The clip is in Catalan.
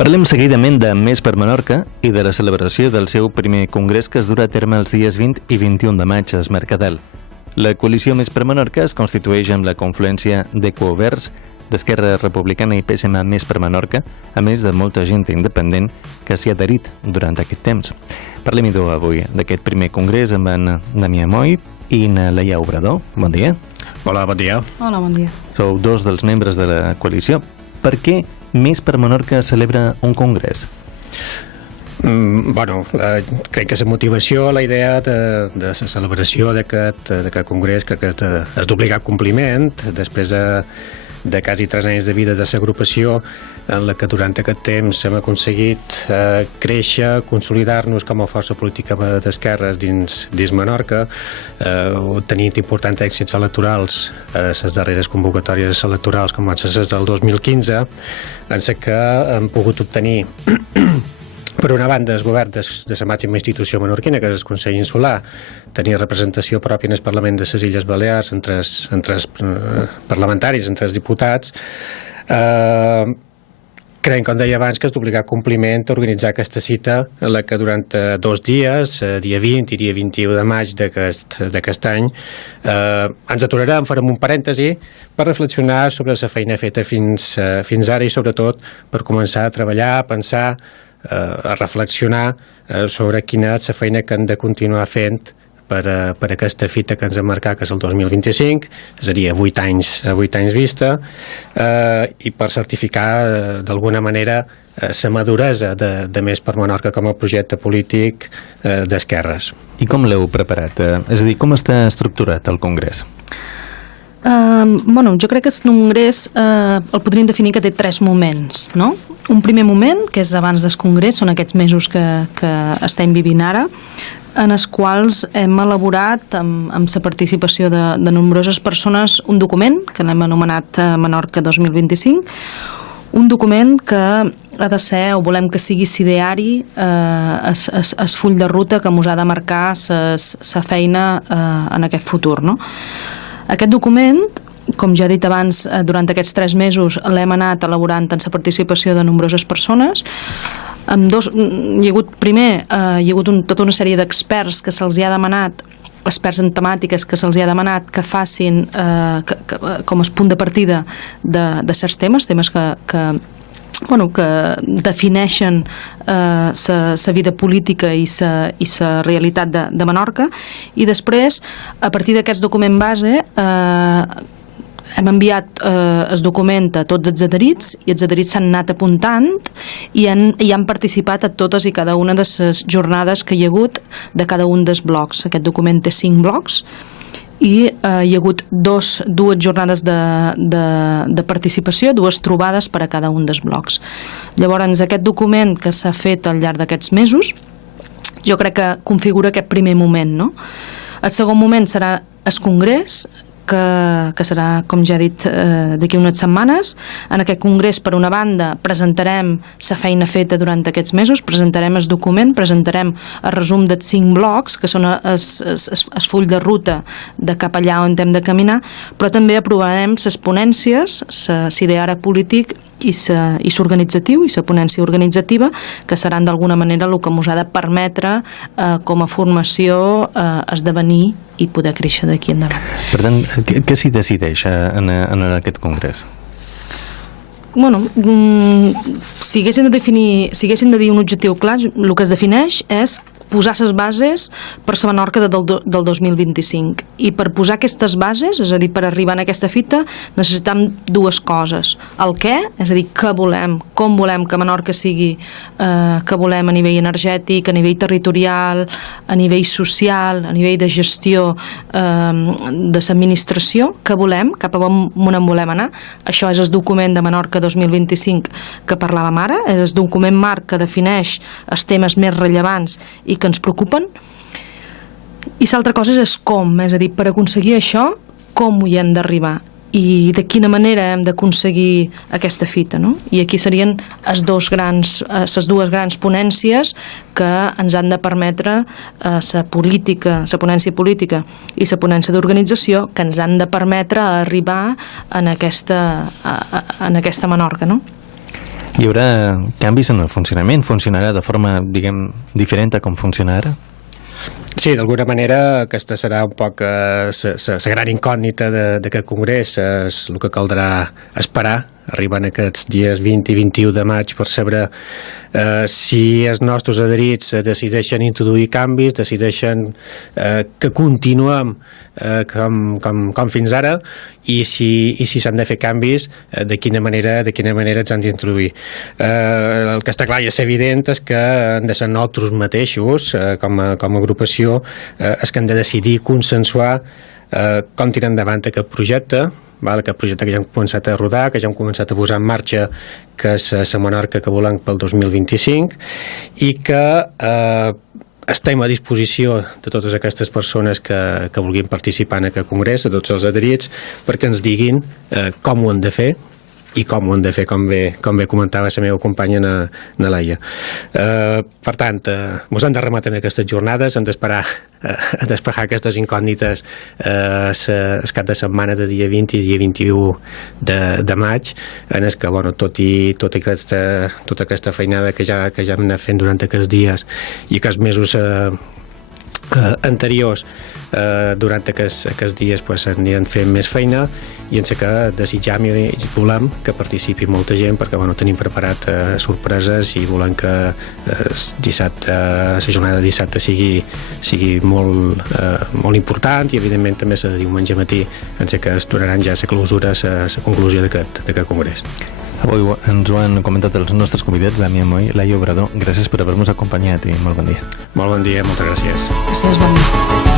Parlem seguidament de Més per Menorca i de la celebració del seu primer congrés que es durà a terme els dies 20 i 21 de maig a Es Mercadal. La coalició Més per Menorca es constitueix amb la confluència d'Ecoverds, d'Esquerra Republicana i PSM Més per Menorca, a més de molta gent independent que s'hi ha adherit durant aquest temps. Parlem-hi avui d'aquest primer congrés amb en Damià Moll i na Leia Obrador. Bon dia. Hola, bon dia. Hola, bon dia. Sou dos dels membres de la coalició. Per què Més per Menorca celebra un congrés? Crec que la motivació, la idea de la celebració d'aquest congrés crec que és d'obligat compliment després de quasi 3 anys de vida de l'agrupació en la que durant aquest temps hem aconseguit créixer, consolidar-nos com a força política d'esquerres dins Menorca, tenint importants èxits electorals a les darreres convocatòries electorals com van ser les del 2015, en la que hem pogut obtenir per una banda, el govern de la màxima institució menorquina, que és el Consell Insular, tenia representació pròpia en el Parlament de les Illes Balears entre els parlamentaris, entre els diputats. Creiem, com deia abans, que és d'obligat compliment a organitzar aquesta cita en la que durant 2 dies, dia 20 i dia 21 de maig d'aquest any, ens aturarem, farem un parèntesi per reflexionar sobre la feina feta fins ara i sobretot per començar a treballar, a pensar, a reflexionar sobre quina és la feina que hem de continuar fent per aquesta fita que ens hem marcat, que és el 2025, és a dir, a 8 anys vista, i per certificar d'alguna manera la maduresa de Més per Menorca com a projecte polític d'esquerres. I com l'heu preparat? És a dir, com està estructurat el congrés? Jo crec que el congrés el podríem definir que té 3 moments, no? Un primer moment, que és abans del congrés, són aquests mesos que estem vivint ara, en els quals hem elaborat amb la participació de nombroses persones un document que l'hem anomenat Menorca 2025, un document que ha de ser, o volem que sigui ideari, el full de ruta que ens ha de marcar la feina en aquest futur, no? Aquest document, com ja he dit abans, durant aquests 3 mesos l'hem anat elaborant en la participació de nombroses persones. Hi ha hagut tota una sèrie d'experts que se'ls ha demanat, experts en temàtiques que se'ls ha demanat que facin com a punt de partida de certs temes que defineixen la vida política i la realitat de Menorca, i després, a partir d'aquest document base, hem enviat el document a tots els adherits, i els adherits s'han anat apuntant i han participat a totes i cada una de les jornades que hi ha hagut de cada un dels blocs. Aquest document té 5 blocs i hi ha hagut dues jornades de participació, 2 trobades per a cada un dels blocs. Llavors, aquest document que s'ha fet al llarg d'aquests mesos, jo crec que configura aquest primer moment, no? El segon moment serà el congrés, que serà, com ja he dit, d'aquí unes setmanes. En aquest congrés, per una banda, presentarem la feina feta durant aquests mesos, presentarem el document, presentarem el resum dels 5 blocs, que són el full de ruta de cap allà on hem de caminar, però també aprovarem les ponències, l'ideari polític i l'organitzatiu, i la ponència organitzativa, que seran d'alguna manera el que ens ha de permetre com a formació esdevenir i poder créixer d'aquí endavant. Per tant, què s'hi decideix en aquest congrés? Si haguéssim de dir un objectiu clar, el que es defineix és posar les bases per la Menorca del 2025. I per posar aquestes bases, és a dir, per arribar a aquesta fita, necessitem 2 coses. El què, és a dir, què volem, com volem que Menorca sigui, què volem a nivell energètic, a nivell territorial, a nivell social, a nivell de gestió de l'administració, què volem, cap a on volem anar. Això és el document de Menorca 2025 que parlàvem ara, és el document marc que defineix els temes més rellevants i que ens preocupen. I l'altra cosa és com, és a dir, per aconseguir això, com hi hem d'arribar i de quina manera hem d'aconseguir aquesta fita, no? I aquí serien les 2 grans ponències que ens han de permetre la ponència política i la ponència d'organització, que ens han de permetre arribar en aquesta Menorca, no? Hi haurà canvis en el funcionament? Funcionarà de forma, diguem, diferent a com funciona ara? Sí, d'alguna manera aquesta serà un poc la gran incògnita d'aquest congrés, és el que caldrà esperar. Arriben aquests dies 20 i 21 de maig per saber si els nostres adherits decideixen introduir canvis, decideixen que continuem com fins ara, i si s'han de fer canvis, de quina manera els han d'introduir. El que està clar i és evident és que han de ser nosaltres mateixos, com a agrupació, és que han de decidir consensuar com tirar endavant aquest projecte, aquest projecte que ja hem començat a rodar, que ja hem començat a posar en marxa, que és la Menorca que volem pel 2025, i que estem a disposició de totes aquestes persones que vulguin participar en aquest congrés, de tots els adherits, perquè ens diguin com ho han de fer, i com ho han de fer, com bé comentava la meva companya Laia. Per tant, ens hem de rematar en aquestes jornades, hem d'esperar a despejar aquestes incògnites el cap de setmana de dia 20 i dia 21 de maig, en el que, tota aquesta feinada que ja hem anat fent durant aquests dies i aquests mesos anteriors, durant aquests dies aniran fent més feina, i en que desitjam i volem que participi molta gent, perquè tenim preparat sorpreses i volem que la jornada de dissabte sigui molt important, i evidentment també la de diumenge matí, en que es donaran ja la clausura, la conclusió d'aquest congrés. Avui ens ho han comentat els nostres convidats, Damià Moll, Laia Obrador. Gràcies per haver-nos acompanyat i molt bon dia. Molt bon dia, moltes gràcies. Gràcies, bon dia.